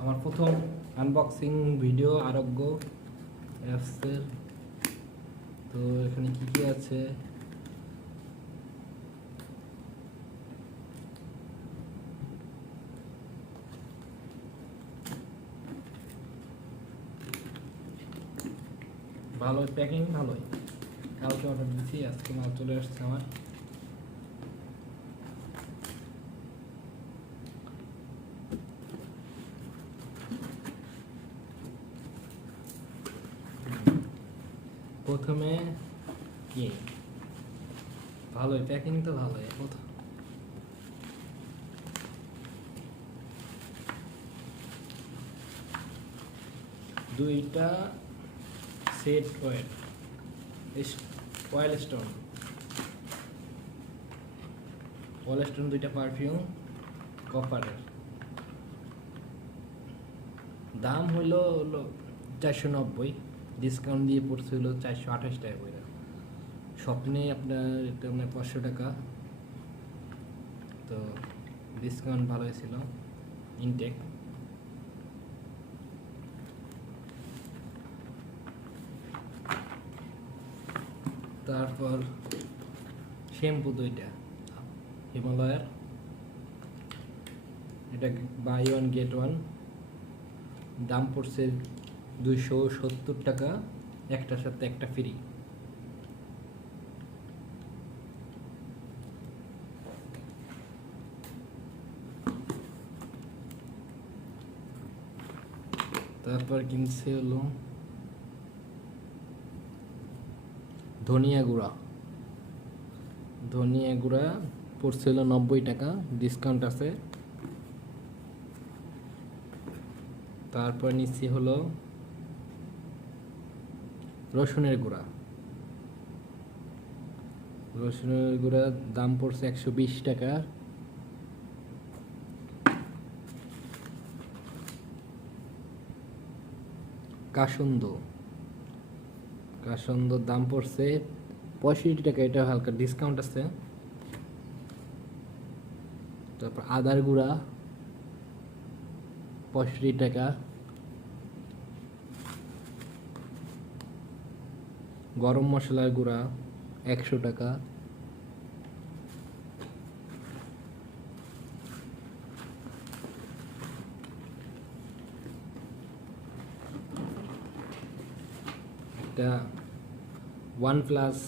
আমার প্রথম unboxing video আরোগ্য অ্যাপসের তো এখানে কি কি আছে? ভালোই প্যাকিং ভালোই। কালকে অর্ডার দিয়েছি, আজকে মাল চলে আসছে আমার। প্রথমে কি? ভালোই প্যাকিং তো ভালোই প্রথম দুইটা set wet oil stone oil stone দুইটা পারফিউম কপারের দাম হইল হলো চারশো নব্বই। ডিসকাউন্ট দিয়ে পড়ছে হলো চারশো আঠাশ টাকা করে। স্বপ্নে আপনার এটা মানে পাঁচশো টাকা। তো ডিসকাউন্ট ভালো হয়েছিল ইনটেক তারপর শ্যাম্পু দুইটা, হিমালয়ের। এটা বাই ওয়ান গেট ওয়ান দাম পড়ছে দুইশো সত্তর টাকা, একটার সাথে একটা ফ্রি তারপর কিনছে হলো ধনিয়া গুঁড়া। ধনিয়া গুঁড়া পড়ছে হলো নব্বই টাকা ডিসকাউন্ট আছে। তারপর নিচ্ছি হলো রসুনের গুঁড়া। রসুনের গুঁড়া দাম পড়ছে একশো বিশ টাকা। কাসন্দ। কাসন্দর দাম পড়ছে পঁয়ষট্টি টাকা, এটা হালকা ডিসকাউন্ট আছে। তারপর আদার গুঁড়া পঁয়ষট্টি টাকা। গরম মশলার গুঁড়া একশো টাকা। একটা one plus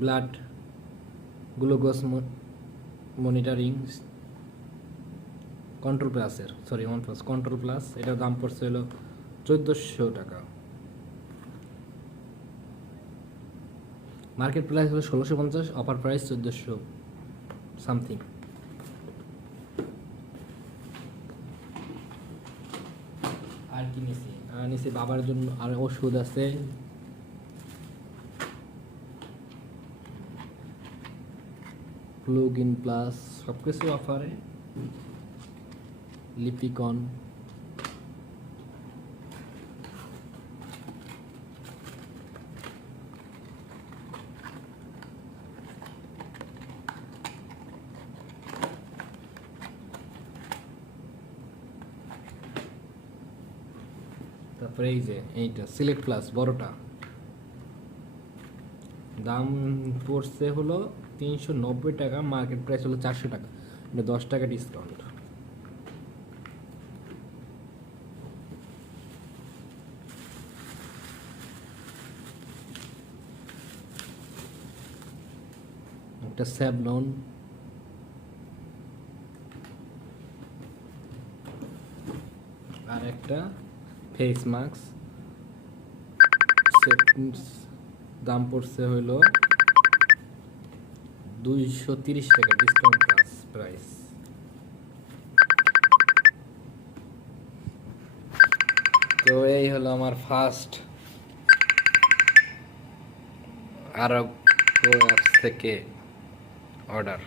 blood glucose monitoring control প্লাসের, sorry, one plus, control plus, এটার দাম পড়ছে হলো চোদ্দোশো টাকা। মার্কেট প্রাইস হলো ষোলোশো পঞ্চাশ, অফার প্রাইস চোদ্দোশো সামথিং। আর কি নিছি? নিছি বাবার জন্য আর ওষুধ আছে। প্লুগ ইন প্লাস সব কিছু অফারে লিপিকন তারপরে এই যে, এইটা সিলেক্ট প্লাস বড়টা। দাম পড়ছে হলো তিনশো নব্বই টাকা মার্কেট প্রাইস হলো চারশো টাকা। এটা দশ টাকা ডিসকাউন্ট একটা স্যাবলন। আর একটা ফেস মাস্ক দাম পড়ছে হইল দুইশো তিরিশ টাকা ডিসকাউন্ট প্রাইস তো এই হলো আমার ফার্স্ট আরব অ্যাপস থেকে অর্ডার